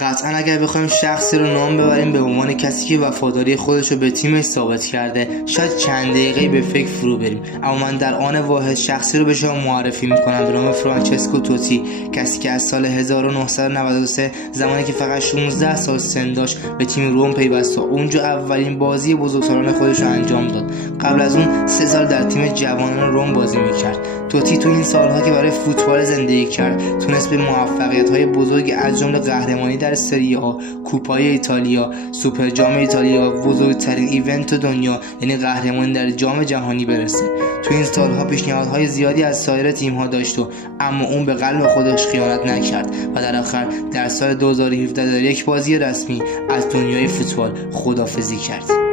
قطعا اگر بخوایم شخصی رو نام ببریم به عنوان کسی که وفاداری خودش رو به تیمش ثابت کرده، شاید چند دقیقه‌ای به فکر فرو بریم، اما من در آن واحد شخصی رو به شما معرفی می‌کنم به نام فرانچسکو توتی، کسی که از سال 1993 زمانی که فقط 16 سال سن داشت به تیم روم پیوست و اونجا اولین بازی بزرگسالان خودش رو انجام داد. قبل از اون 3 سال در تیم جوانان روم بازی می‌کرد. توتی تو این سالها که برای فوتبال زندگی کرد، تونست به موفقیت‌های بزرگ از جمله قهرمانی در سری آ، کوپای ایتالیا، سوپر جام ایتالیا، بزرگترین ایونت دنیا یعنی قهرمانی در جام جهانی برسه. تو این سالها پیشنهادهای زیادی از سایر تیم‌ها داشت اما اون به قلب خودش خیانت نکرد و در آخر در سال 2017 در یک بازی رسمی از دنیای فوتبال خداحافظی کرد.